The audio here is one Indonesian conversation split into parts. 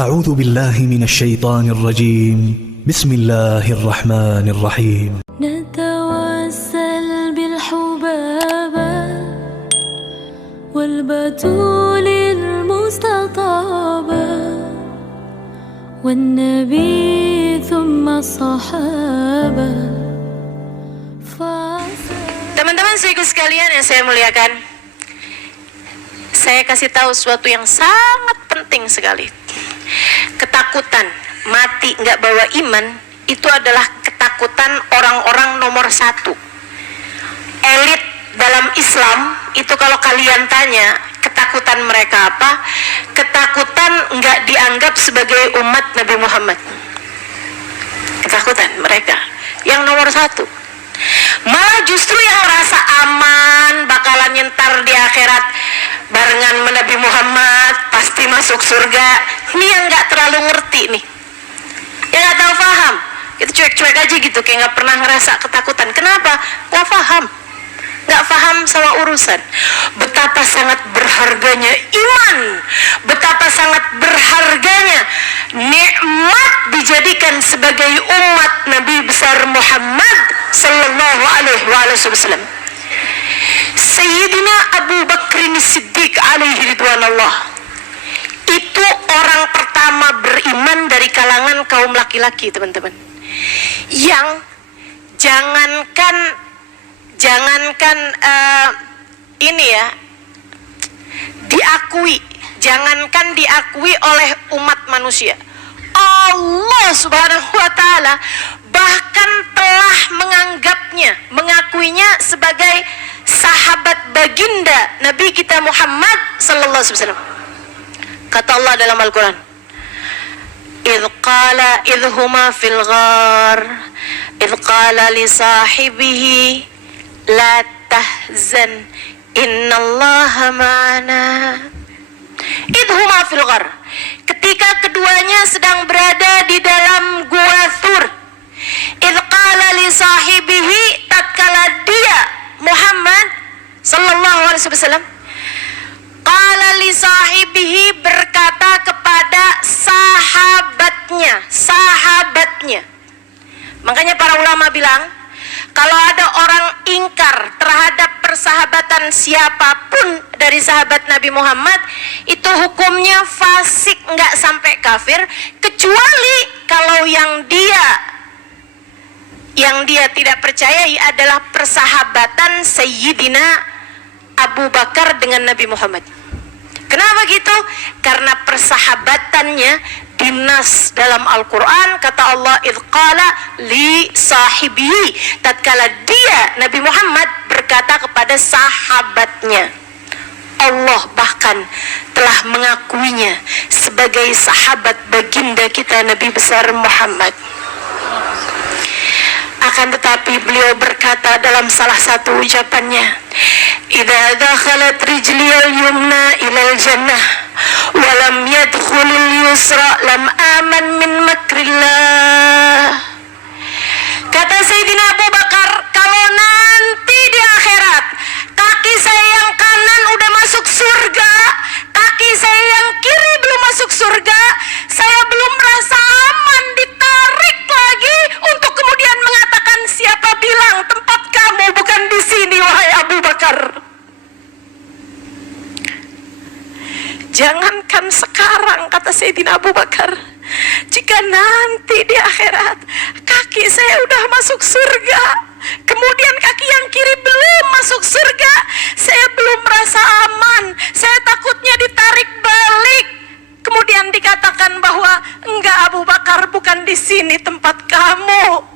أعوذ بالله من الشيطان الرجيم بسم الله الرحمن الرحيم نتوسل بالحبابة والبتول المستطابة والنبي ثم الصحابة. Teman-teman saudaraku sekalian yang saya muliakan, saya kasih tahu sesuatu yang sangat penting sekali. Ketakutan mati nggak bawa iman itu adalah ketakutan orang-orang nomor satu. Elit dalam Islam itu kalau kalian tanya ketakutan mereka apa, ketakutan nggak dianggap sebagai umat Nabi Muhammad. Ketakutan mereka yang nomor satu. Malah justru yang rasa aman bakalan nyentar di akhirat barengan Nabi Muhammad pasti masuk surga. Ini yang nggak terlalu ngerti nih, yang nggak tahu paham, itu cuek-cuek aja gitu, kayak nggak pernah ngerasa ketakutan. Kenapa? Nggak paham sama urusan. Betapa sangat berharganya iman, betapa sangat berharganya nikmat dijadikan sebagai umat Nabi besar Muhammad sallallahu alaihi wasallam. Sayyidina Abu Bakr Siddiq alaihi ridwanullah itu orang pertama beriman dari kalangan kaum laki-laki, teman-teman, yang jangankan ini ya diakui oleh umat manusia, Allah subhanahu wa ta'ala bahkan telah mengakuinya sebagai sahabat baginda Nabi kita Muhammad sallallahu alaihi wasallam. Kata Allah dalam Al-Quran, idh huma fil ghar idh qala li sahibihi la tahzan innallaha ma'ana. Idh huma fil ghar, ketika keduanya sedang berada di dalam gua Thur. Idh qala li sahibihi, tatkala dia Muhammad sallallahu alaihi wasallam qala li sahibihi, berkata kepada sahabatnya. Makanya para ulama bilang, kalau ada orang ingkar terhadap persahabatan siapapun dari sahabat Nabi Muhammad, itu hukumnya fasik, nggak sampai kafir, kecuali kalau yang dia tidak percayai adalah persahabatan Sayyidina Abu Bakar dengan Nabi Muhammad. Kenapa gitu? Karena persahabatannya dinas dalam Al-Quran. Kata Allah, idh qala li sahibihi, tatkala dia Nabi Muhammad berkata kepada sahabatnya. Allah bahkan telah mengakuinya sebagai sahabat baginda kita Nabi besar Muhammad. Akan tetapi beliau berkata dalam salah satu ucapannya, idza dakhalat rijliyal yumna ilal jannah wa lam yadkhulil yusra lam aman min makrillah. Kata Sayyidina Abu Bakar, kalau nanti di akhirat kaki saya yang kanan udah masuk surga, kaki saya yang kiri belum masuk surga, saya belum merasa aman, ditarik lagi untuk kemudian mengatakan, siapa bilang tempat kamu bukan di sini wahai Abu Bakar. Jangankan sekarang, kata Sayyidina Abu Bakar, jika nanti di akhirat kaki saya udah masuk surga, kemudian kaki yang kiri belum masuk surga, saya belum merasa aman, saya takutnya ditarik balik, kemudian dikatakan bahwa enggak Abu Bakar, bukan di sini tempat kamu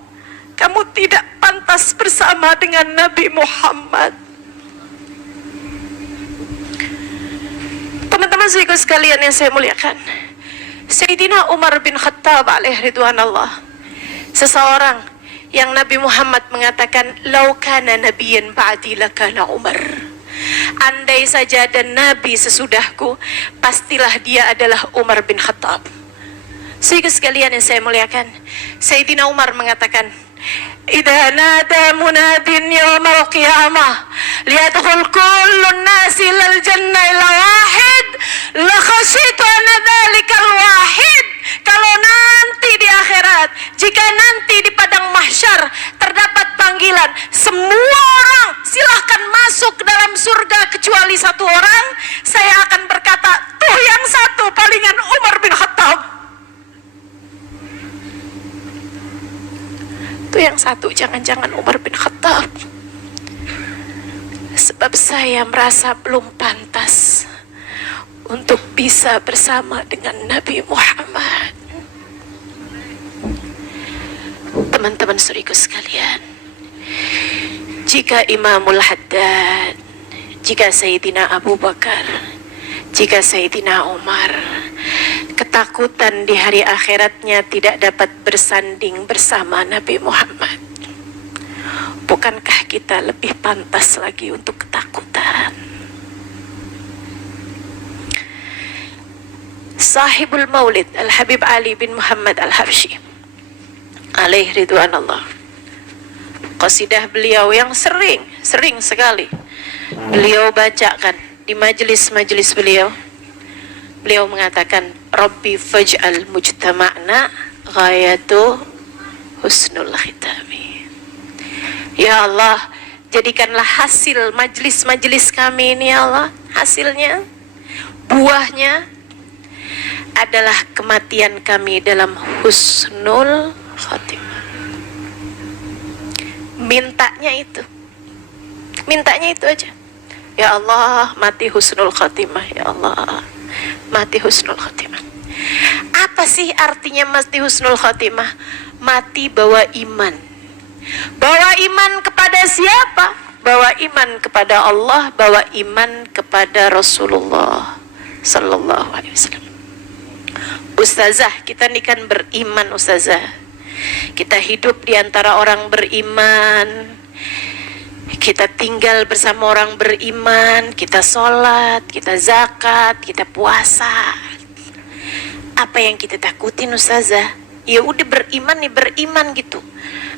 tidak pantas bersama dengan Nabi Muhammad. Teman-teman saudaraku sekalian yang saya muliakan, Sayyidina Umar bin Khattab alaihi ridwanullah, seseorang yang Nabi Muhammad mengatakan, lau kana nabiyyan ba'di lakana Umar. Andai saja ada nabi sesudahku, pastilah dia adalah Umar bin Khattab. Saudaraku sekalian yang saya muliakan, Sayyidina Umar mengatakan, idza nada munadin yaumal qiyamah liyadkhul kullun nasi lal jannah ila wahid la khashitu an dzalikal wahid yang satu jangan-jangan Umar bin Khattab. Sebab saya merasa belum pantas untuk bisa bersama dengan Nabi Muhammad. Teman-teman saudaraku sekalian, jika Imamul Haddad, jika Sayyidina Abu Bakar, jika Sayyidina Umar ketakutan di hari akhiratnya tidak dapat bersanding bersama Nabi Muhammad, bukankah kita lebih pantas lagi untuk ketakutan? Sahibul Maulid Al-Habib Ali bin Muhammad Al-Habsyi alaih ridwan Allah, qasidah beliau yang sering sekali beliau bacakan di majelis-majelis beliau. Beliau mengatakan, Rabbi faj'al mujtama'na ghayatu husnul khitami. Ya Allah, jadikanlah hasil majelis-majelis kami ini ya Allah, hasilnya, buahnya adalah kematian kami dalam husnul khatimah. Mintanya itu aja. Ya Allah, mati husnul khatimah. Ya Allah, mati husnul khatimah. Apa sih artinya mati husnul khatimah? Mati bawa iman. Bawa iman kepada siapa? Bawa iman kepada Allah, bawa iman kepada Rasulullah sallallahu alaihi wasallam. Ustazah, kita ini kan beriman ustazah. Kita hidup di antara orang beriman. Kita tinggal bersama orang beriman, kita sholat, kita zakat, kita puasa. Apa yang kita takutin ustazah? Ya udah beriman nih, beriman gitu.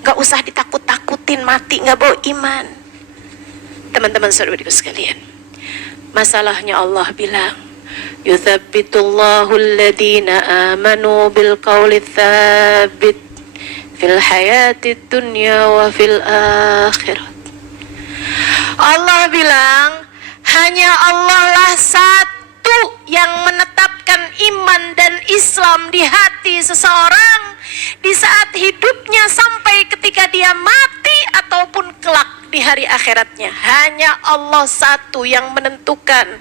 Gak usah ditakut-takutin mati gak bawa iman. Teman-teman saudaraku sekalian, masalahnya Allah bilang, yuthabbitullahu alladhina amanu bil qawli thabit fil hayatid dunya wa fil akhirah. Allah bilang, hanya Allah lah satu yang menetapkan iman dan Islam di hati seseorang di saat hidupnya sampai ketika dia mati ataupun kelak di hari akhiratnya. Hanya Allah satu yang menentukan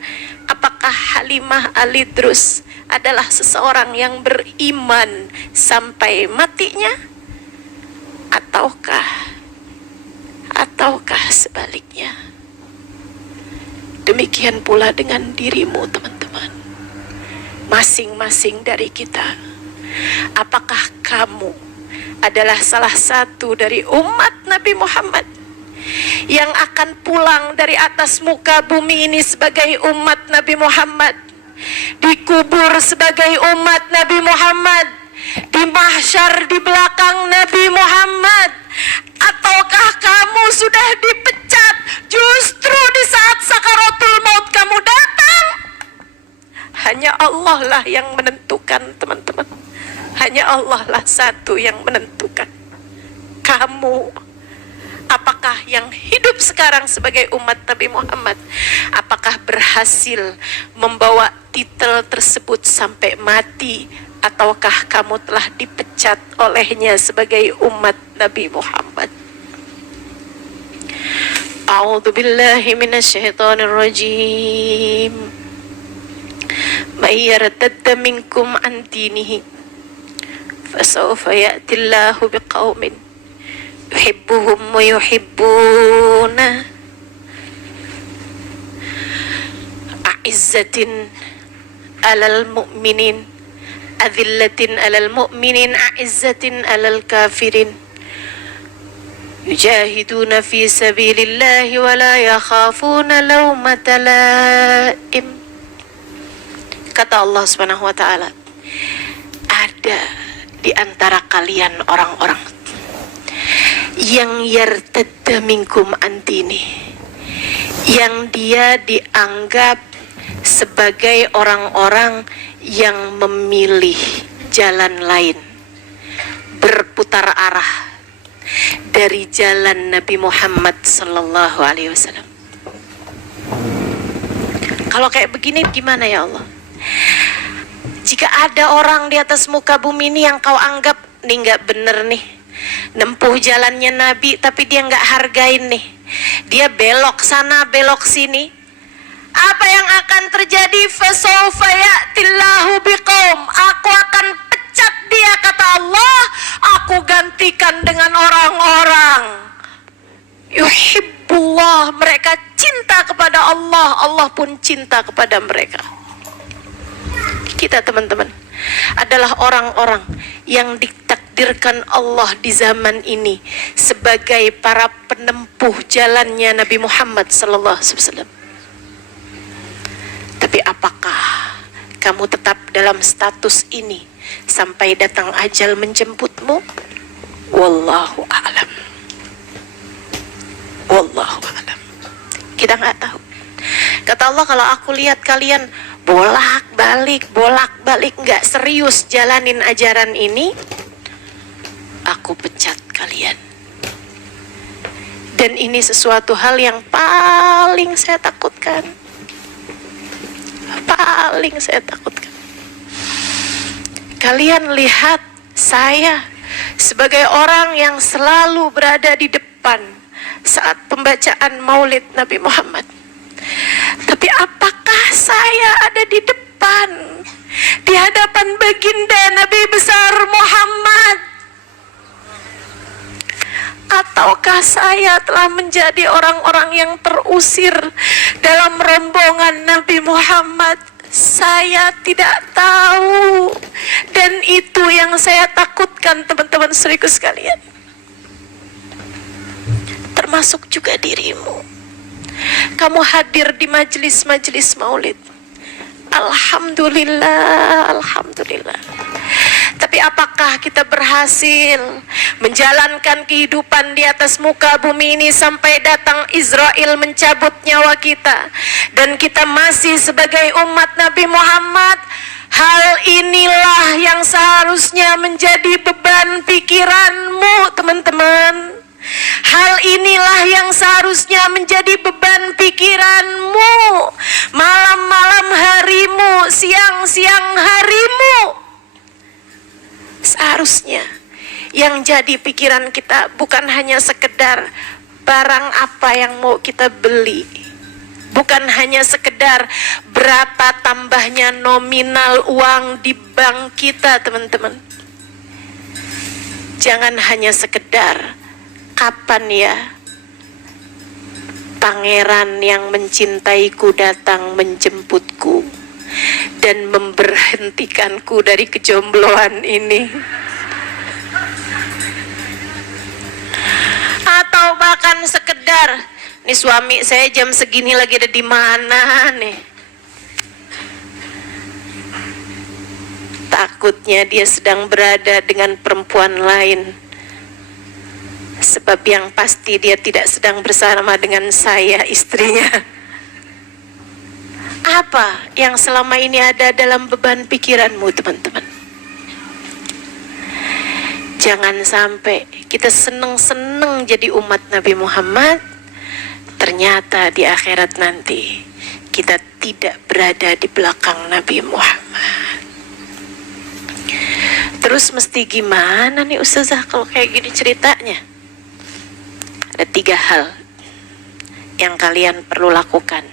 apakah Halimah Al-Idrus adalah seseorang yang beriman sampai matinya ataukah sebaliknya. Demikian pula dengan dirimu teman-teman, masing-masing dari kita. Apakah kamu adalah salah satu dari umat Nabi Muhammad yang akan pulang dari atas muka bumi ini sebagai umat Nabi Muhammad, dikubur sebagai umat Nabi Muhammad, di mahsyar di belakang Nabi Muhammad? Ataukah kamu sudah dipecat justru di saat sakaratul maut kamu datang? Hanya Allah lah yang menentukan teman-teman. Hanya Allah lah satu yang menentukan. Kamu, apakah yang hidup sekarang sebagai umat Nabi Muhammad, apakah berhasil membawa titel tersebut sampai mati, ataukah kamu telah dipecat olehnya sebagai umat Nabi Muhammad? A'udzu billahi minasyaitonir rajim. May yartadda minkum an dinihi fasawfa ya'tillahu biqaumin yuhibbuhum wa yuhibbuna a'izzatin 'alal mu'minin azillatin 'alal mu'minin a'izzatin 'alal kafirin yujahiduna fi sabilillahi wa la yakhafuna lawmata laim. Kata Allah Subhanahu wa taala, ada di antara kalian orang-orang yang yartadda minkum antini, yang dia dianggap sebagai orang-orang yang memilih jalan lain, berputar arah dari jalan Nabi Muhammad sallallahu alaihi wasallam. Kalau kayak begini gimana ya Allah? Jika ada orang di atas muka bumi ini yang kau anggap nih nggak bener nih, nempuh jalannya Nabi, tapi dia nggak hargain nih. Dia belok sana, belok sini. Apa yang akan terjadi? Fasawfa ya'tillahu biqaum. Aku akan pecat dia, kata Allah. Aku gantikan dengan orang-orang yuhibbullah. Mereka cinta kepada Allah, Allah pun cinta kepada mereka. Kita teman-teman adalah orang-orang yang ditakdirkan Allah di zaman ini sebagai para penempuh jalannya Nabi Muhammad sallallahu alaihi wasallam. Tapi apakah kamu tetap dalam status ini sampai datang ajal menjemputmu? Wallahu a'lam. Wallahu a'lam. Kita nggak tahu. Kata Allah, kalau aku lihat kalian bolak-balik nggak serius jalanin ajaran ini, aku pecat kalian. Dan ini sesuatu hal yang paling saya takutkan. Paling saya takutkan. Kalian lihat saya sebagai orang yang selalu berada di depan saat pembacaan Maulid Nabi Muhammad. Tapi apakah saya ada di depan di hadapan baginda Nabi besar Muhammad? Ataukah saya telah menjadi orang-orang yang terusir dalam rombongan Nabi Muhammad? Saya tidak tahu. Dan itu yang saya takutkan, teman-teman saudaraku sekalian. Termasuk juga dirimu. Kamu hadir di majelis-majelis maulid. Alhamdulillah, alhamdulillah. Tapi apakah kita berhasil menjalankan kehidupan di atas muka bumi ini sampai datang Israel mencabut nyawa kita, dan kita masih sebagai umat Nabi Muhammad? Hal inilah yang seharusnya menjadi beban pikiranmu, teman-teman. Hal inilah yang seharusnya menjadi beban pikiranmu. Malam-malam harimu, siang-siang harimu. Seharusnya yang jadi pikiran kita bukan hanya sekedar barang apa yang mau kita beli, bukan hanya sekedar berapa tambahnya nominal uang di bank kita, teman-teman. Jangan hanya sekedar kapan ya pangeran yang mencintaiku datang menjemputku dan memberhentikanku dari kejombloan ini. Atau bahkan sekedar, nih suami saya jam segini lagi ada di mana nih? Takutnya dia sedang berada dengan perempuan lain. Sebab yang pasti dia tidak sedang bersama dengan saya, istrinya. Apa yang selama ini ada dalam beban pikiranmu, teman-teman? Jangan sampai kita seneng-seneng jadi umat Nabi Muhammad, ternyata di akhirat nanti kita tidak berada di belakang Nabi Muhammad. Terus mesti gimana nih Ustazah kalau kayak gini ceritanya? Ada 3 hal yang kalian perlu lakukan,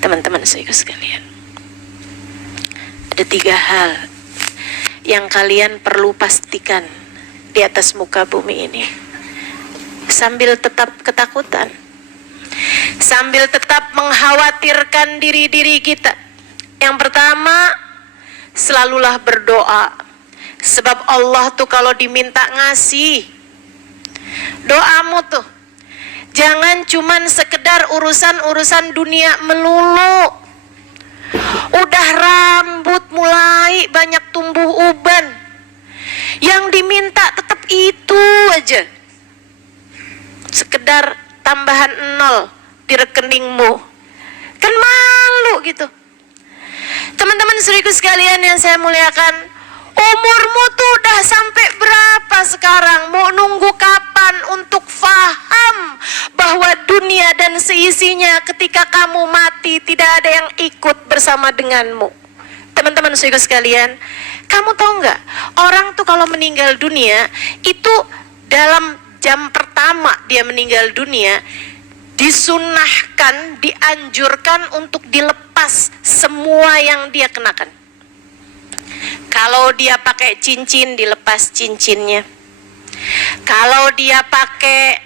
teman-teman saudaraku sekalian. Ada 3 hal yang kalian perlu pastikan di atas muka bumi ini, sambil tetap ketakutan, sambil tetap mengkhawatirkan diri-diri kita. Yang pertama, selalulah berdoa. Sebab Allah tuh kalau diminta ngasih. Doamu tuh jangan cuman sekedar urusan-urusan dunia melulu. Udah rambut mulai banyak tumbuh uban, yang diminta tetap itu aja. Sekedar tambahan 0 di rekeningmu, kan malu gitu. Teman-teman saudaraku sekalian yang saya muliakan, umurmu tuh udah sampai berapa sekarang? Mau nunggu kapan untuk faham bahwa dunia dan seisinya ketika kamu mati tidak ada yang ikut bersama denganmu? Teman-teman saudara sekalian, kamu tahu nggak, orang tuh kalau meninggal dunia itu dalam jam pertama dia meninggal dunia disunahkan, dianjurkan untuk dilepas semua yang dia kenakan. Kalau dia pakai cincin, dilepas cincinnya. Kalau dia pakai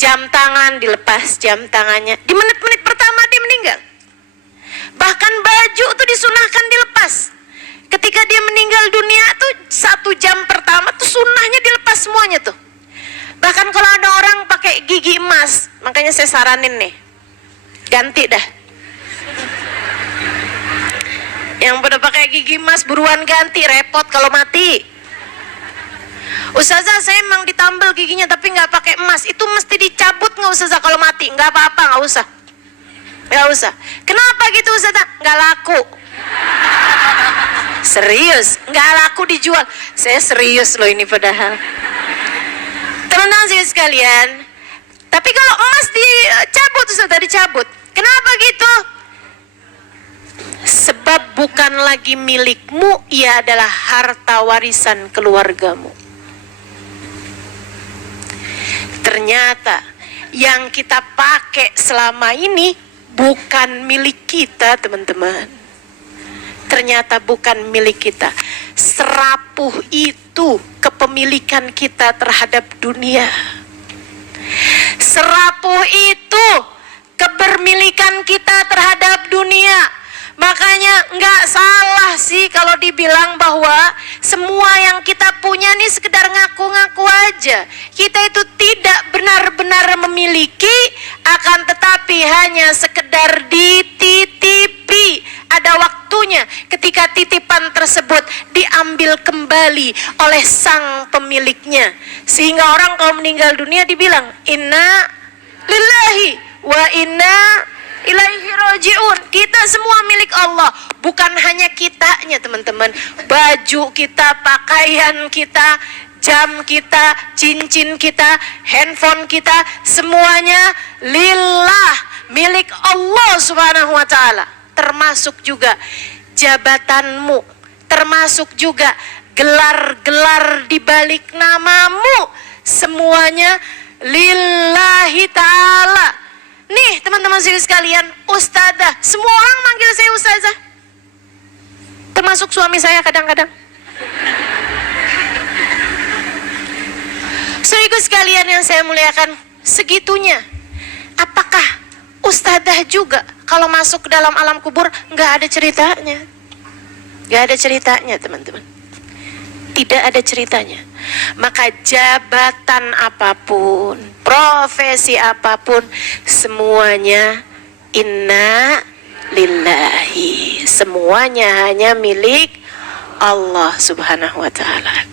jam tangan, dilepas jam tangannya. Di menit-menit pertama dia meninggal. Bahkan baju tuh disunahkan dilepas. Ketika dia meninggal dunia tuh 1 jam pertama tuh sunahnya dilepas semuanya tuh. Bahkan kalau ada orang pakai gigi emas, makanya saya saranin nih, ganti dah. Yang pada pakai gigi emas buruan ganti, repot kalau mati. Ustazah, saya emang ditambal giginya tapi nggak pakai emas, itu mesti dicabut nggak Ustazah kalau mati? Nggak apa-apa, nggak usah. Nggak usah. Kenapa gitu Ustazah? Nggak laku. Serius, nggak laku dijual. Saya serius loh ini padahal. Teman-teman sekalian, tapi kalau emas dicabut Ustazah, dicabut. Kenapa gitu? Sebab bukan lagi milikmu, ia adalah harta warisan keluargamu. Ternyata yang kita pakai selama ini bukan milik kita, teman-teman. Ternyata bukan milik kita. Serapuh itu kepemilikan kita terhadap dunia. Serapuh itu kepemilikan kita terhadap dunia. Makanya nggak salah sih kalau dibilang bahwa semua yang kita punya nih sekedar ngaku-ngaku aja. Kita itu tidak benar-benar memiliki, akan tetapi hanya sekedar dititipi. Ada waktunya ketika titipan tersebut diambil kembali oleh sang pemiliknya. Sehingga orang kalau meninggal dunia dibilang inna lillahi wa inna ilaihi roji'un. Kita semua milik Allah. Bukan hanya kitanya, teman-teman. Baju kita, pakaian kita, jam kita, cincin kita, handphone kita, semuanya lillah, milik Allah subhanahu wa ta'ala. Termasuk juga jabatanmu, termasuk juga gelar-gelar di balik namamu, semuanya lillahi ta'ala. Nih teman-teman sekalian, ustazah, semua orang manggil saya ustazah, termasuk suami saya kadang-kadang. Saudaraku sekalian yang saya muliakan, segitunya. Apakah ustazah juga kalau masuk ke dalam alam kubur nggak ada ceritanya? Nggak ada ceritanya, teman-teman. Tidak ada ceritanya. Maka jabatan apapun, profesi apapun, semuanya inna lillahi. Semuanya hanya milik Allah subhanahu wa ta'ala.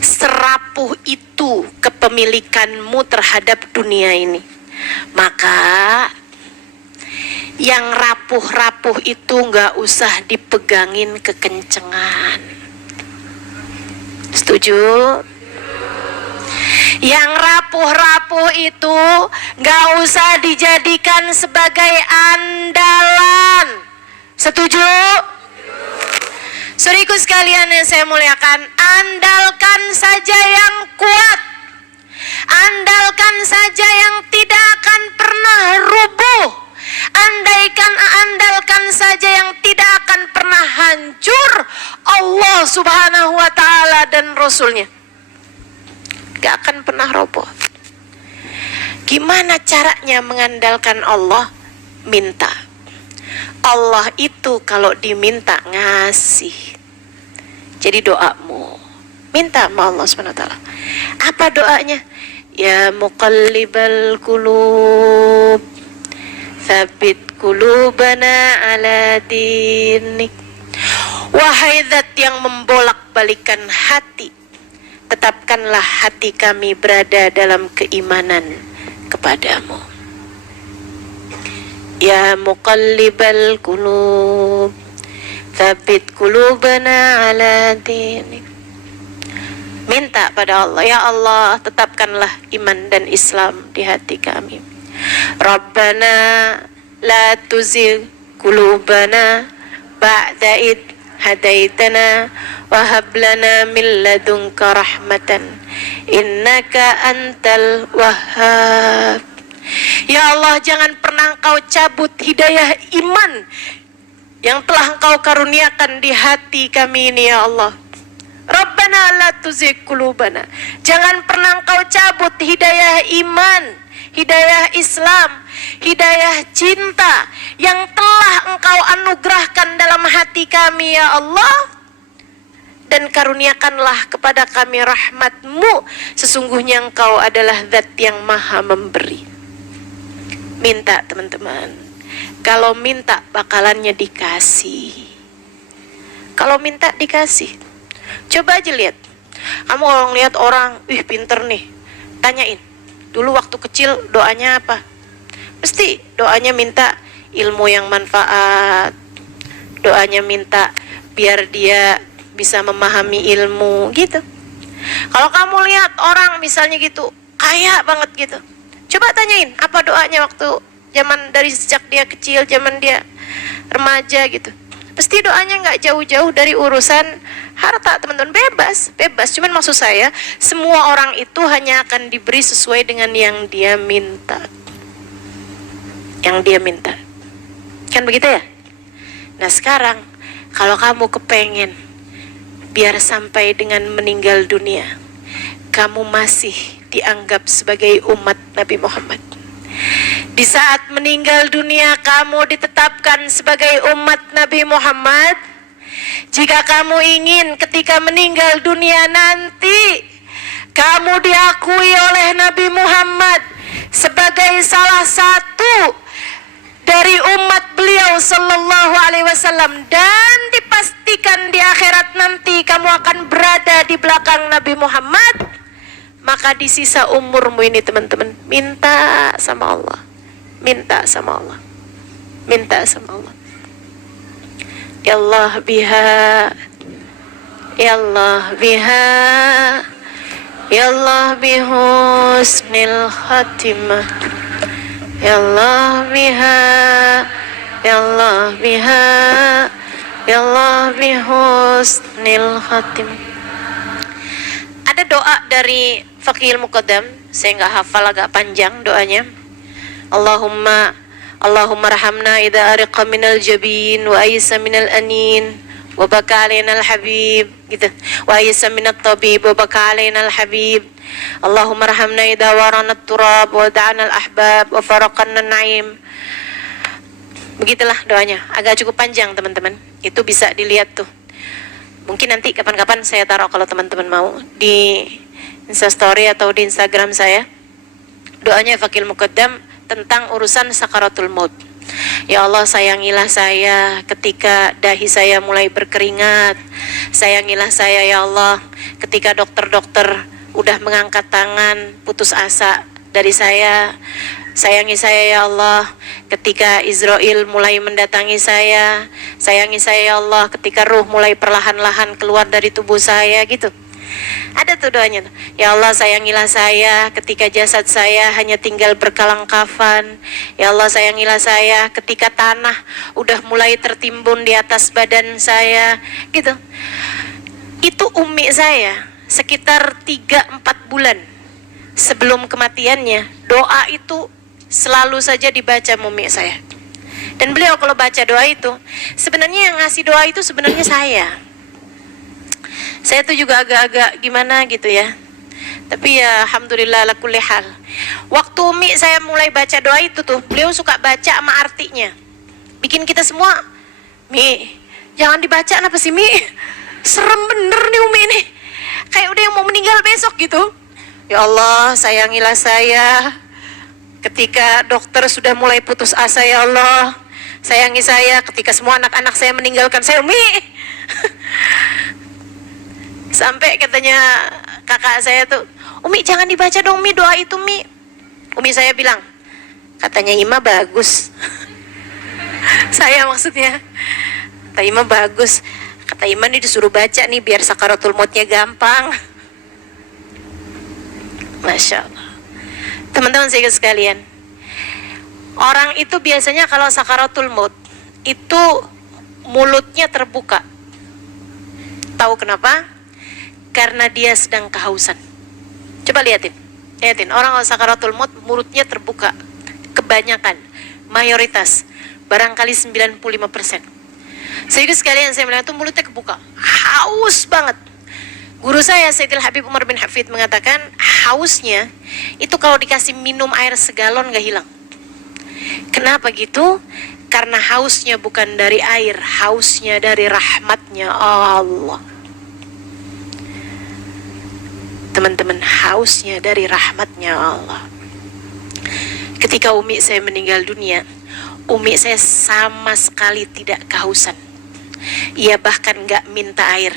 Serapuh itu kepemilikanmu terhadap dunia ini. Maka yang rapuh-rapuh itu nggak usah dipegangin kekencengan. Setuju? Yang rapuh-rapuh itu nggak usah dijadikan sebagai andalan. Setuju? Saudaraku sekalian yang saya muliakan, andalkan saja yang kuat. Andalkan saja yang tidak akan pernah rubuh. Andalkan saja yang tidak akan pernah hancur, Allah subhanahu wa ta'ala dan Rasulnya. Gak akan pernah roboh. Gimana caranya mengandalkan Allah? Minta. Allah itu kalau diminta ngasih. Jadi doamu, minta sama Allah subhanahu wa ta'ala. Apa doanya? Ya muqallibal qulub, tsabbit qulubana ala dinik. Wahai zat yang membolak-balikan hati, tetapkanlah hati kami berada dalam keimanan kepadamu. Ya muqallibal qulub, tsabbit qulubana ala dinik. Minta pada Allah, ya Allah, tetapkanlah iman dan Islam di hati kami. Rabbana la tuzigh qulubana ba'da id hadaitana wa hab lana min ladunka rahmatan innaka antal wahhab. Ya Allah, jangan pernah Engkau cabut hidayah iman yang telah Engkau karuniakan di hati kami ini, ya Allah. Rabbana la tuzigh qulubana. Jangan pernah Engkau cabut hidayah iman, hidayah Islam, hidayah cinta yang telah Engkau anugerahkan dalam hati kami, ya Allah. Dan karuniakanlah kepada kami rahmat-Mu. Sesungguhnya Engkau adalah Zat yang maha memberi. Minta, teman-teman. Kalau minta bakalannya dikasih. Kalau minta dikasih. Coba aja lihat. Kamu kalau ngeliat orang, pinter nih, tanyain, dulu waktu kecil doanya apa? Pasti doanya minta ilmu yang manfaat. Doanya minta biar dia bisa memahami ilmu gitu. Kalau kamu lihat orang misalnya gitu, kaya banget gitu, coba tanyain apa doanya waktu zaman dari sejak dia kecil, zaman dia remaja gitu. Pasti doanya nggak jauh-jauh dari urusan harta, teman-teman. Bebas. Cuman maksud saya, semua orang itu hanya akan diberi sesuai dengan yang dia minta. Yang dia minta. Kan begitu ya? Nah sekarang, kalau kamu kepengen biar sampai dengan meninggal dunia kamu masih dianggap sebagai umat Nabi Muhammad, di saat meninggal dunia kamu ditetapkan sebagai umat Nabi Muhammad, jika kamu ingin ketika meninggal dunia nanti kamu diakui oleh Nabi Muhammad sebagai salah satu dari umat beliau sallallahu alaihi wasallam, dan dipastikan di akhirat nanti kamu akan berada di belakang Nabi Muhammad, maka di sisa umurmu ini, teman-teman, minta sama Allah. Minta sama Allah. Minta sama Allah. Ya Allah biha, ya Allah biha, ya Allah bihusnil khatimah, ya Allah biha, ya Allah biha, ya Allah bihusnil khatimah. Ada doa dari Faqihil Muqaddam, saya nggak hafal, agak panjang doanya. Allahumma rahamna idza ariqa minal jabin wa aysa minal anin wa baka alaina al habib gitu, wa aysa minat tabib wa baka alaina al habib. Allahumma rahamna idza warana turab wa da'ana al ahbab wa faraqanna naim. Begitulah doanya, agak cukup panjang, teman-teman. Itu bisa dilihat tuh. Mungkin nanti kapan-kapan saya taruh kalau teman-teman mau di Instastory atau di Instagram saya. Doanya Faqihil Muqaddam tentang urusan sakaratul maut. Ya Allah, sayangilah saya ketika dahi saya mulai berkeringat. Sayangilah saya ya Allah ketika dokter-dokter udah mengangkat tangan putus asa dari saya. Sayangi saya ya Allah ketika Israel mulai mendatangi saya. Sayangi saya ya Allah ketika ruh mulai perlahan-lahan keluar dari tubuh saya gitu. Ada tuh doanya. Ya Allah, sayangilah saya ketika jasad saya hanya tinggal berkalang kafan. Ya Allah, sayangilah saya ketika tanah udah mulai tertimbun di atas badan saya gitu. Itu umi saya sekitar 3-4 bulan sebelum kematiannya, doa itu selalu saja dibaca umi saya. Dan beliau kalau baca doa itu, sebenarnya yang ngasih doa itu sebenarnya saya. Saya tuh juga agak-agak gimana gitu ya. Tapi ya alhamdulillah ala kulli hal. Waktu umi saya mulai baca doa itu tuh, beliau suka baca sama artinya. Bikin kita semua, Mi, jangan dibaca apa sih Mi? Serem bener nih umi nih. Kayak udah yang mau meninggal besok gitu. Ya Allah, sayangilah saya ketika dokter sudah mulai putus asa ya Allah. Sayangi saya ketika semua anak-anak saya meninggalkan saya, Umi. Sampai katanya kakak saya tuh, Umi jangan dibaca dong Mi doa itu Mi. Umi saya bilang, katanya Ima bagus. Saya maksudnya, kata Ima bagus. Kata Ima nih disuruh baca nih biar sakaratul mautnya gampang. Masya Allah. Teman-teman saya sekalian, orang itu biasanya kalau sakaratul maut itu mulutnya terbuka. Tahu kenapa? Karena dia sedang kehausan. Coba liatin orang sakaratul maut mulutnya terbuka. Kebanyakan, mayoritas, barangkali 95%. Sehingga sekalian saya melihat itu mulutnya kebuka, haus banget. Guru saya Sayyidil Habib Umar bin Hafid mengatakan hausnya itu kalau dikasih minum air segalon gak hilang. Kenapa gitu? Karena hausnya bukan dari air, hausnya dari rahmatnya Allah. Teman-teman, hausnya dari rahmatnya Allah. Ketika umi saya meninggal dunia, umi saya sama sekali tidak kehausan. Ia bahkan gak minta air.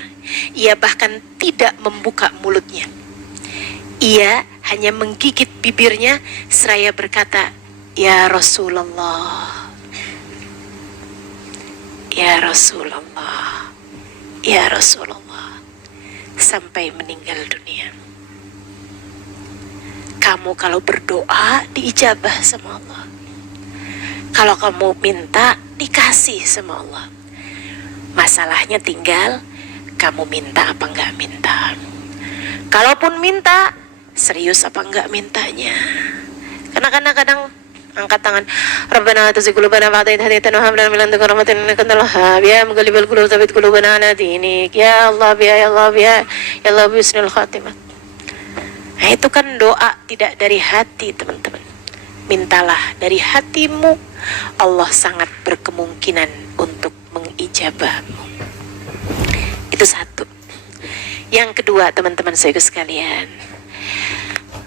Ia bahkan tidak membuka mulutnya. Ia hanya menggigit bibirnya seraya berkata, "Ya Rasulullah, Ya Rasulullah, Ya Rasulullah," sampai meninggal dunia. Kamu kalau berdoa diijabah sama Allah. Kalau kamu minta dikasih sama Allah. Masalahnya tinggal kamu minta apa enggak minta. Kalaupun minta, serius apa enggak mintanya. Karena kadang-kadang angkat tangan, Rabbana la tuzigh qulubana ba'da idh hadaytana wa hab lana min ladunka rahmatan innaka antal wahhab, ya muqallibal qulub tsabbit qulubana ala dinik, ya Allah ya Allah ya Allah husnul khatimah. Nah, itu kan doa tidak dari hati, teman-teman. Mintalah dari hatimu, Allah sangat berkemungkinan untuk mengijabahmu. Itu satu. Yang kedua, teman-teman saya sekalian,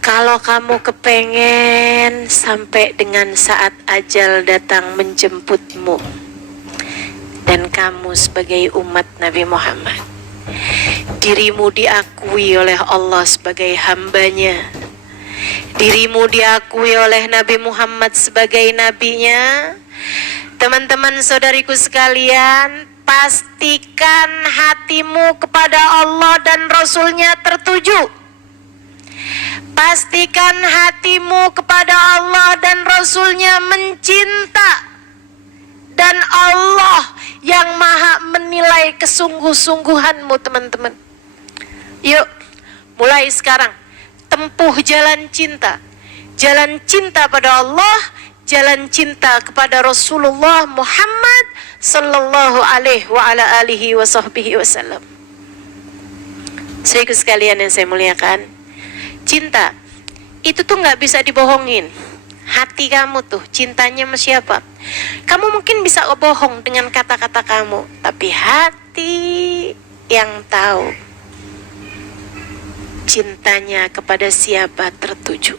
kalau kamu kepengen sampai dengan saat ajal datang menjemputmu, dan kamu sebagai umat Nabi Muhammad, dirimu diakui oleh Allah sebagai hambanya, dirimu diakui oleh Nabi Muhammad sebagai nabinya, teman-teman saudariku sekalian, pastikan hatimu kepada Allah dan Rasulnya tertuju. Pastikan hatimu kepada Allah dan Rasulnya mencinta. Dan Allah yang maha menilai kesungguh-sungguhanmu, teman-teman. Yuk, mulai sekarang tempuh jalan cinta. Jalan cinta pada Allah, jalan cinta kepada Rasulullah Muhammad sallallahu alaihi wa ala alihi wa sahbihi wasallam. Saudaraku sekalian yang saya muliakan, cinta itu tuh gak bisa dibohongin. Hati kamu tuh cintanya sama siapa? Kamu mungkin bisa bohong dengan kata-kata kamu, tapi hati yang tahu cintanya kepada siapa tertuju.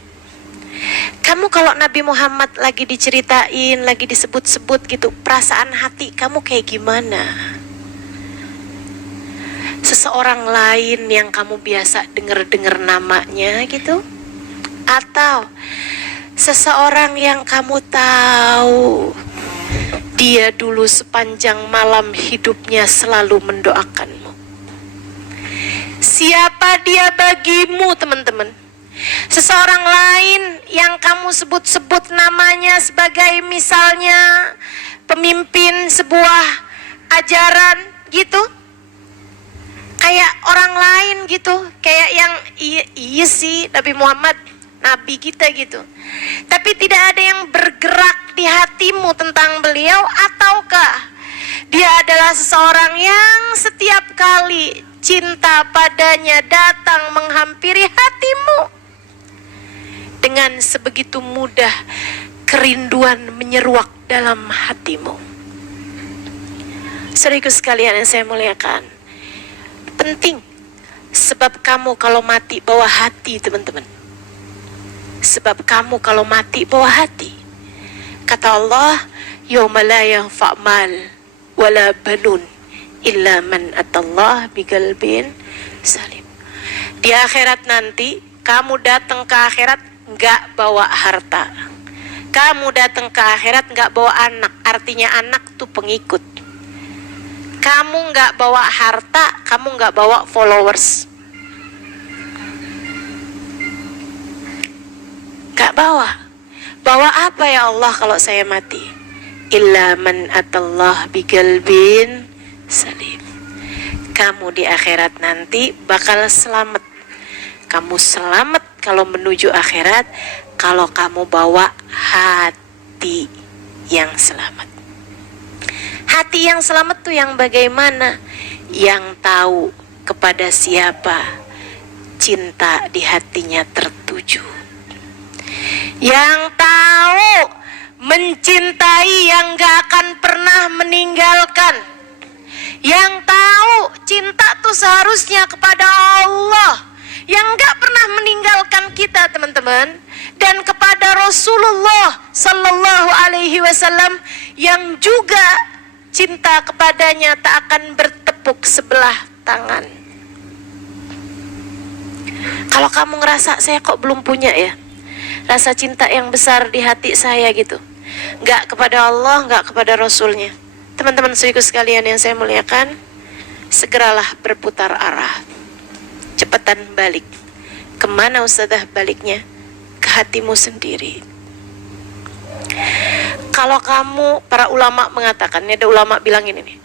Kamu kalau Nabi Muhammad lagi diceritain, lagi disebut-sebut gitu, perasaan hati kamu kayak gimana? Seseorang lain yang kamu biasa denger-denger namanya gitu? Atau seseorang yang kamu tahu dia dulu sepanjang malam hidupnya selalu mendoakanmu? Siapa dia bagimu, teman-teman? Seseorang lain yang kamu sebut-sebut namanya sebagai misalnya pemimpin sebuah ajaran gitu, kayak orang lain gitu, kayak yang iya sih Nabi Muhammad Nabi kita gitu, tapi tidak ada yang bergerak di hatimu tentang beliau. Ataukah dia adalah seseorang yang setiap kali cinta padanya datang menghampiri hatimu, dengan sebegitu mudah kerinduan menyeruak dalam hatimu. Saudaraku sekalian yang saya muliakan, penting, sebab kamu kalau mati bawa hati, teman-teman. Sebab kamu kalau mati bawa hati. Kata Allah, yauma la yanfa' mal wala banun illa man atallah biqalbin salim. Di akhirat nanti, kamu datang ke akhirat nggak bawa harta. Kamu datang ke akhirat nggak bawa anak. Artinya anak tuh pengikut. Kamu nggak bawa harta, kamu nggak bawa followers. Nggak bawa. Bawa apa ya Allah kalau saya mati? illa man atallah biqalbin salim. Kamu di akhirat nanti bakal selamat. Kamu selamat kalau menuju akhirat kalau kamu bawa hati yang selamat. Hati yang selamat tuh yang bagaimana? Yang tahu kepada siapa cinta di hatinya tertuju. Yang tahu mencintai yang gak akan pernah meninggalkan. Yang tahu cinta tuh seharusnya kepada Allah yang gak pernah meninggalkan kita, teman-teman, dan kepada Rasulullah Sallallahu Alaihi Wasallam yang juga cinta kepadanya tak akan bertepuk sebelah tangan. Kalau kamu ngerasa saya kok belum punya ya rasa cinta yang besar di hati saya gitu, gak kepada Allah, gak kepada Rasulnya, teman-teman saudaraku sekalian yang saya muliakan, segeralah berputar arah. Cepetan balik. Kemana Ustazah baliknya? Ke hatimu sendiri. Kalau kamu, para ulama mengatakan, ini ada ulama bilang ini nih,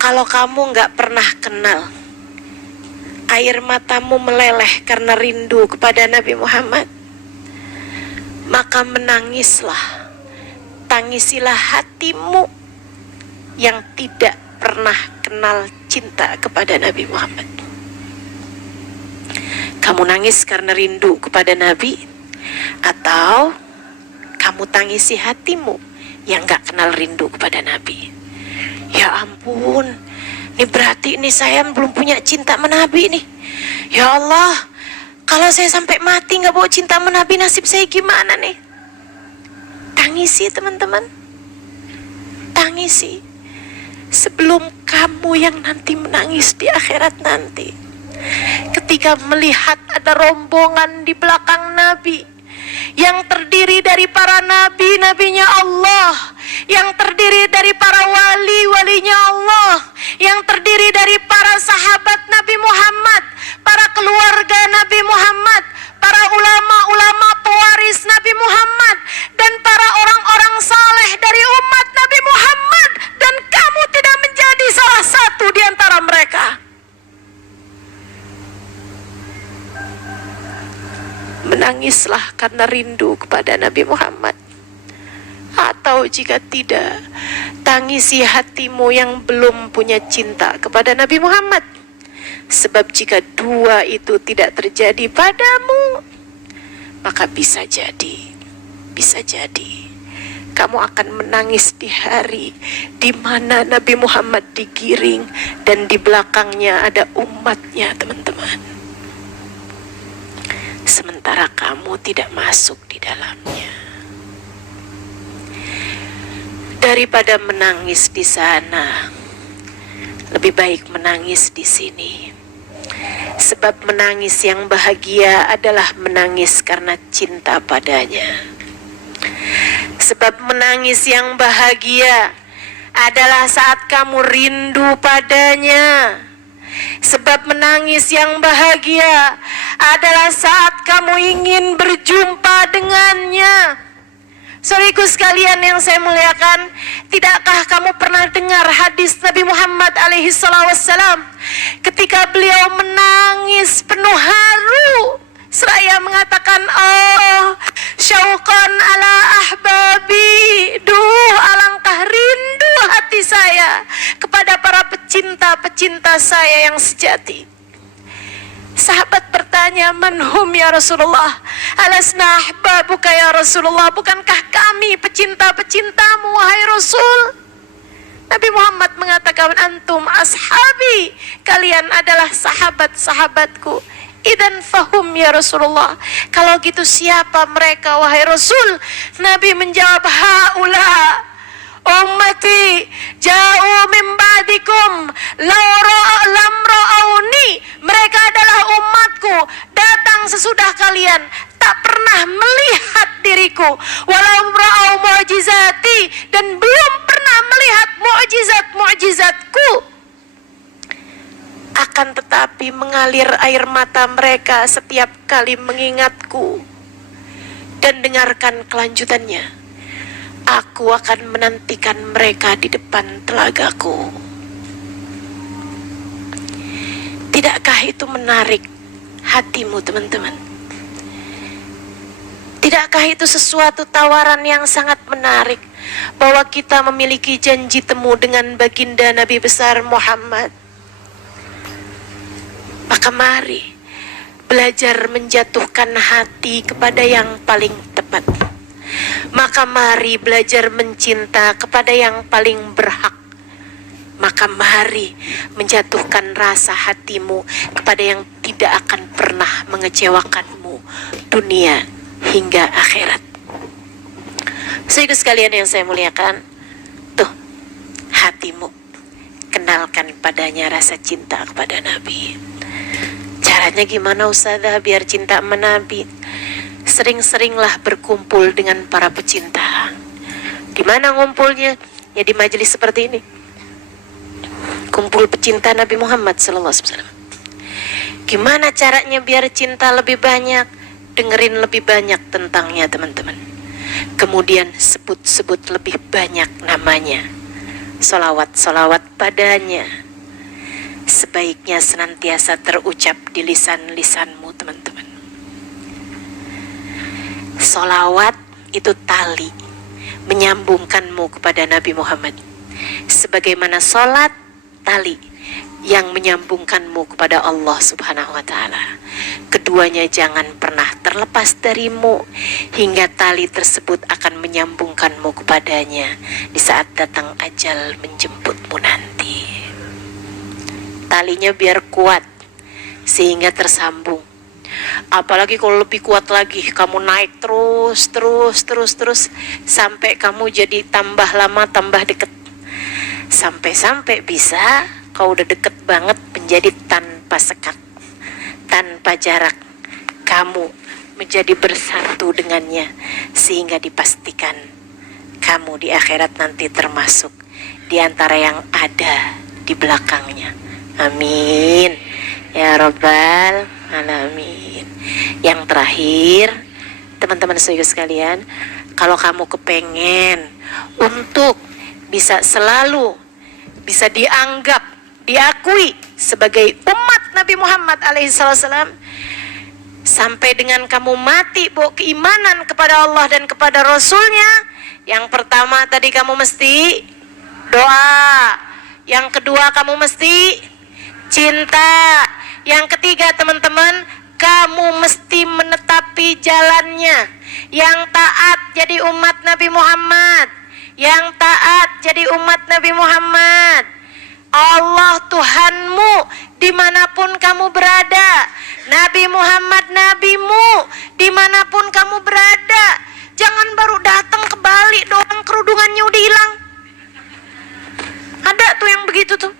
kalau kamu gak pernah kenal, air matamu meleleh karena rindu kepada Nabi Muhammad, maka menangislah, tangisilah hatimu yang tidak pernah kenal cinta kepada Nabi Muhammad. Kamu nangis karena rindu kepada Nabi, atau kamu tangisi hatimu yang gak kenal rindu kepada Nabi? Ya ampun, ini berarti ini saya belum punya cinta sama Nabi nih. Ya Allah, kalau saya sampai mati gak bawa cinta sama Nabi, nasib saya gimana nih? Tangisi teman-teman, tangisi sebelum kamu yang nanti menangis di akhirat nanti. Ketika melihat ada rombongan di belakang Nabi yang terdiri dari para nabi-nabinya Allah, yang terdiri dari para wali-walinya Allah, yang terdiri dari para sahabat Nabi Muhammad, para keluarga Nabi Muhammad, para ulama-ulama pewaris Nabi Muhammad, dan para orang-orang saleh dari umat Nabi Muhammad, dan kamu tidak menjadi salah satu di antara mereka. Menangislah karena rindu kepada Nabi Muhammad. Atau jika tidak, tangisi hatimu yang belum punya cinta kepada Nabi Muhammad. Sebab jika dua itu tidak terjadi padamu, maka bisa jadi kamu akan menangis di hari di mana Nabi Muhammad digiring dan di belakangnya ada umatnya, teman-teman. Sementara kamu tidak masuk di dalamnya. Daripada menangis di sana, lebih baik menangis di sini. Sebab menangis yang bahagia adalah menangis karena cinta padanya. Sebab menangis yang bahagia adalah saat kamu rindu padanya. Sebab menangis yang bahagia adalah saat kamu ingin berjumpa dengannya. Saudaraku sekalian yang saya muliakan, tidakkah kamu pernah dengar hadis Nabi Muhammad alaihi wassalam ketika beliau menangis penuh haru seraya mengatakan, oh syauqan ala ahbabi, duh alangkah rindu hati saya kepada para pecinta-pecinta saya yang sejati. Sahabat bertanya, manhum ya Rasulullah? Alasna ahbabuka ya Rasulullah? Bukankah kami pecinta-pecintamu wahai Rasul? Nabi Muhammad mengatakan, antum ashabi, kalian adalah sahabat-sahabatku. Idan fahum ya Rasulullah, kalau gitu siapa mereka wahai Rasul? Nabi menjawab, haula ummati ja'u min ba'dikum lam ra'auni, mereka adalah umatku datang sesudah kalian, tak pernah melihat diriku, walau ra'au mu'jizati, dan belum pernah melihat mu'jizat-mu'jizatku, akan tetapi mengalir air mata mereka setiap kali mengingatku. Dan dengarkan kelanjutannya, aku akan menantikan mereka di depan telagaku. Tidakkah itu menarik hatimu, teman-teman? Tidakkah itu sesuatu tawaran yang sangat menarik, bahwa kita memiliki janji temu dengan baginda Nabi besar Muhammad? Maka mari belajar menjatuhkan hati kepada yang paling tepat. Maka mari belajar mencinta kepada yang paling berhak. Maka mari menjatuhkan rasa hatimu kepada yang tidak akan pernah mengecewakanmu dunia hingga akhirat. Saudara sekalian yang saya muliakan, tuh hatimu, kenalkan padanya rasa cinta kepada Nabi. Caranya gimana Ustazah biar cinta sama Nabi? Sering-seringlah berkumpul dengan para pecinta. Di mana ngumpulnya? Ya di majelis seperti ini. Kumpul pecinta Nabi Muhammad SAW. Gimana caranya biar cinta lebih banyak? Dengerin lebih banyak tentangnya, teman-teman. Kemudian sebut-sebut lebih banyak namanya. Solawat-solawat padanya. Sebaiknya senantiasa terucap di lisan-lisanmu, teman-teman. Solawat itu tali menyambungkanmu kepada Nabi Muhammad. Sebagaimana solat tali yang menyambungkanmu kepada Allah Subhanahu wa Ta'ala. Keduanya jangan pernah terlepas darimu hingga tali tersebut akan menyambungkanmu kepadanya di saat datang ajal menjemputmu nanti. Talinya biar kuat sehingga tersambung. Apalagi kalau lebih kuat lagi, kamu naik terus sampai kamu jadi tambah lama tambah dekat. Sampai bisa kau udah deket banget menjadi tanpa sekat, tanpa jarak. Kamu menjadi bersatu dengannya sehingga dipastikan kamu di akhirat nanti termasuk di antara yang ada di belakangnya. Amin ya rabbal alamin. Yang terakhir, teman-teman saudara sekalian, kalau kamu kepengen untuk bisa selalu bisa dianggap, diakui sebagai umat Nabi Muhammad alaihissalam, sampai dengan kamu mati bawa keimanan kepada Allah dan kepada Rasulnya, yang pertama tadi kamu mesti doa, yang kedua kamu mesti cinta, yang ketiga teman-teman, kamu mesti menetapi jalannya, yang taat jadi umat Nabi Muhammad, yang taat jadi umat Nabi Muhammad. Allah Tuhanmu dimanapun kamu berada, Nabi Muhammad nabimu dimanapun kamu berada. Jangan baru datang ke Bali doang kerudungannya udah hilang. Ada tuh yang begitu tuh,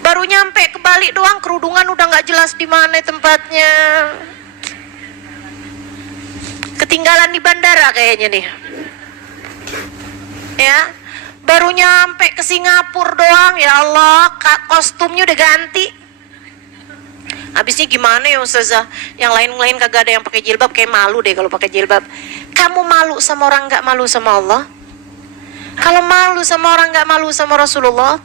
baru nyampe ke Bali doang kerudungan udah nggak jelas di mana tempatnya, ketinggalan di bandara kayaknya nih. Ya, baru nyampe ke Singapura doang, ya Allah, kostumnya udah ganti. Habisnya gimana ya Ustazah? Yang lain-lain kagak ada yang pakai jilbab, kayak malu deh kalau pakai jilbab. Kamu malu sama orang nggak malu sama Allah? Kalau malu sama orang nggak malu sama Rasulullah?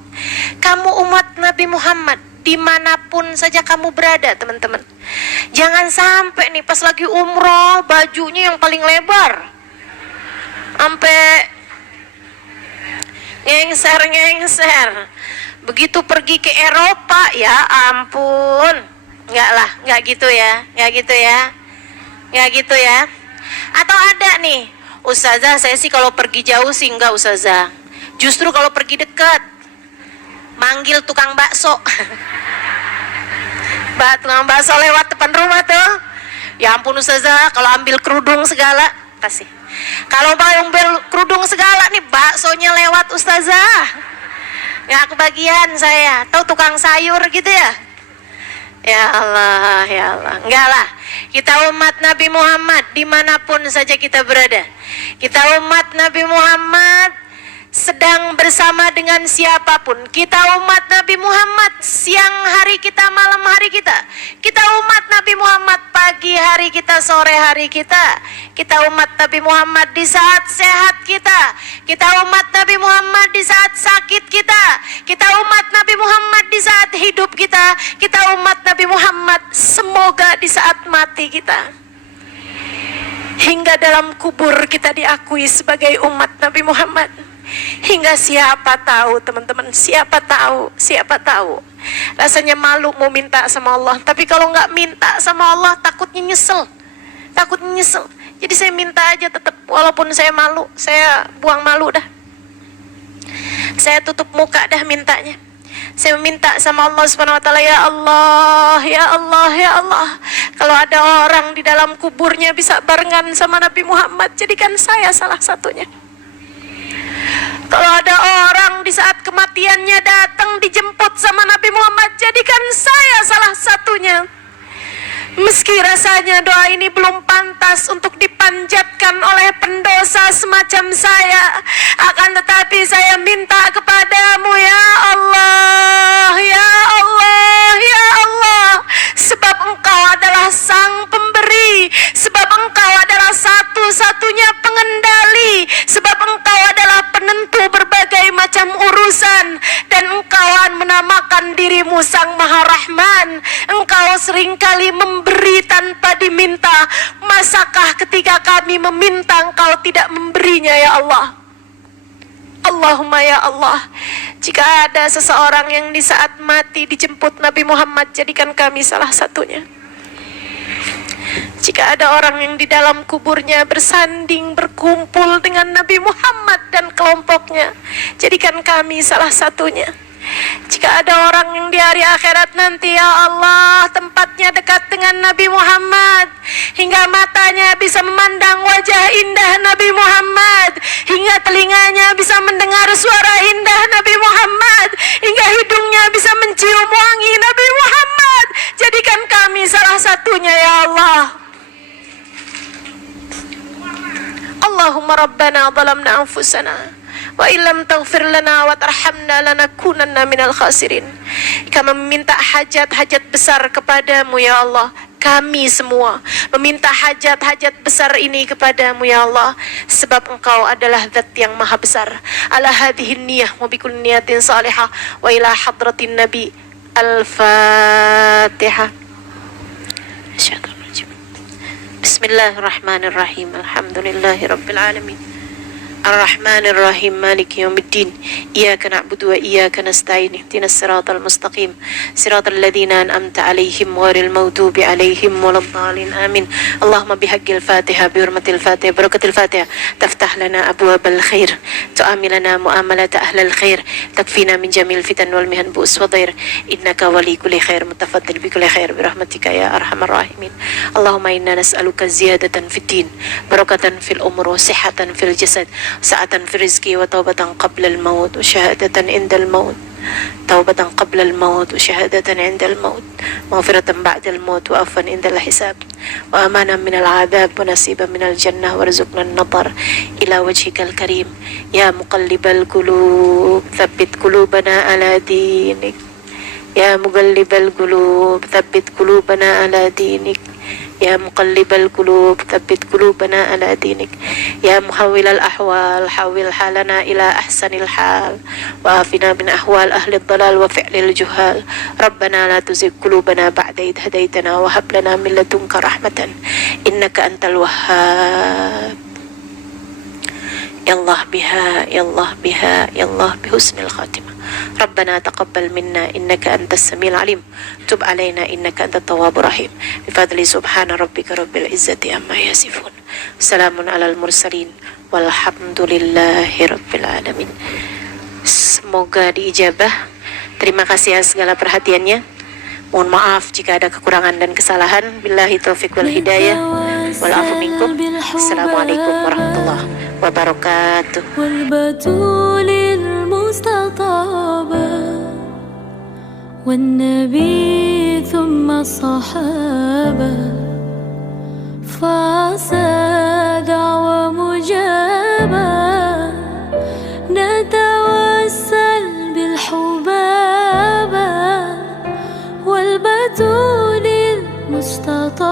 Kamu umat Nabi Muhammad dimanapun saja kamu berada, teman-teman. Jangan sampai nih pas lagi umroh bajunya yang paling lebar, sampai ngengser. Begitu pergi ke Eropa, ya ampun, nggak gitu ya. Atau ada nih, Ustazah saya sih kalau pergi jauh sih enggak Ustazah. Justru kalau pergi dekat, manggil tukang bakso. Tukang bakso lewat depan rumah tuh, ya ampun Ustazah, kalau ambil kerudung segala, kasih. Kalau ambil kerudung segala nih, baksonya lewat Ustazah, nggak kebagian saya. Tahu tukang sayur gitu ya? Ya Allah, enggak lah. Kita umat Nabi Muhammad dimanapun saja kita berada. Kita umat Nabi Muhammad sedang bersama dengan siapapun. Kita umat Nabi Muhammad, siang hari kita, malam hari kita. Kita umat Nabi Muhammad, pagi hari kita, sore hari kita. Kita umat Nabi Muhammad di saat sehat kita. Kita umat Nabi Muhammad di saat sakit kita. Kita umat Nabi Muhammad di saat hidup kita. Kita umat Nabi Muhammad semoga di saat mati kita. Hingga dalam kubur kita diakui sebagai umat Nabi Muhammad. Hingga siapa tahu teman-teman, siapa tahu rasanya malu mau minta sama Allah, tapi kalau nggak minta sama Allah takutnya nyesel. Jadi saya minta aja tetap, walaupun saya malu, saya buang malu dah, saya tutup muka dah mintanya. Saya minta sama Allah Subhanahu wa taala, ya Allah, ya Allah, ya Allah. Kalau ada orang di dalam kuburnya bisa barengan sama Nabi Muhammad, jadikan saya salah satunya. Kalau ada orang di saat kematiannya datang dijemput sama Nabi Muhammad, jadikan saya salah satunya. Meski rasanya doa ini belum pantas untuk dipanjatkan oleh pendosa semacam saya, akan tetapi saya minta kepadamu ya Allah, ya Allah, ya Allah. Sebab Engkau adalah sang pemberi, sebab Engkau adalah satu-satunya pengendali, sebab Engkau adalah penentu berbagai macam urusan, dan Engkau menamakan dirimu Sang Maha Rahman. Engkau seringkali memberi tanpa diminta. Masakah ketika kami meminta Engkau tidak memberinya ya Allah? Allahumma ya Allah, jika ada seseorang yang di saat mati dijemput Nabi Muhammad, jadikan kami salah satunya. Jika ada orang yang di dalam kuburnya bersanding, berkumpul dengan Nabi Muhammad dan kelompoknya, jadikan kami salah satunya. Jika ada orang yang di hari akhirat nanti ya Allah tempatnya dekat dengan Nabi Muhammad, hingga matanya bisa memandang wajah indah Nabi Muhammad, hingga telinganya bisa mendengar suara indah Nabi Muhammad, hingga hidungnya bisa mencium wangi Nabi Muhammad, jadikan kami salah satunya ya Allah. Allahumma rabbana zalamna anfusana wa illam taghfir lana wa tarhamna lanakunanna minal khasirin. Kami meminta hajat-hajat besar kepadamu ya Allah. Kami semua meminta hajat-hajat besar ini kepadamu ya Allah, sebab Engkau adalah zat yang maha besar. Ala hadhihi niyah wa bikul niyatin salihah wa ila hadratin nabi. Al-Fatihah. Bismillahirrahmanirrahim. Alhamdulillahi rabbil alamin. الرحمن الرحيم مالك يوم الدين إياك نعبد وإياك نستعين اهدنا الصراط المستقيم صراط الذين أنعمت عليهم غير المغضوب عليهم ولا الضالين آمين. اللهم بحق الفاتحة بحرمة الفاتحة بركة الفاتحة تفتح لنا أبواب الخير، تؤملنا مؤاملة أهل الخير، تكفينا من جميع الفتن والمهن بؤس وضير، إنك ولي كل خير متفضل بكل خير برحمتك يا أرحم الراحمين. اللهم إنا نسألك زيادة في الدين، بركة في الأمور، وصحة في الجسد، سعة في الرزق، وتوبة قبل الموت وشهادة عند الموت، توبة قبل الموت وشهادة عند الموت، مغفرة بعد الموت، وعفوا عند الحساب، وأمانا من العذاب، ونصيبا من الجنة، وارزقنا النظر إلى وجهك الكريم. يا مقلب القلوب ثبت قلوبنا على دينك، يا مقلب القلوب ثبت قلوبنا على دينك، يا مقلب القلوب ثبت قلوبنا على دينك، يا محول الأحوال حول حالنا إلى أحسن الحال، وعافنا من أحوال أهل الضلال وفعل الجهال. ربنا لا تزغ قلوبنا بعد إذ هديتنا وهب لنا من لدنك رحمة إنك أنت الوهاب. يا الله بها، يا الله بها، يا الله بحسن الخاتمة. ربنا تقبل منا إنك أنت السميع العليم، تب علينا إنك أنت التواب الرحيم. بفضل سبحان ربك رب العزة عما يصفون، سلام على المرسلين والحمد لله رب العالمين. Semoga diijabah. Terima kasih atas segala perhatiannya. Mohon maaf jika ada kekurangan dan kesalahan. Billahi taufiq wal hidayah. Wal afu minkum. Assalamualaikum warahmatullahi wabarakatuh. المستطابة والنبي ثم الصحابة، فعسى دعوة مجابة. طول المستطابة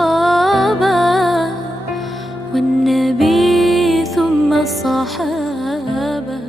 والنبي ثم الصحابة.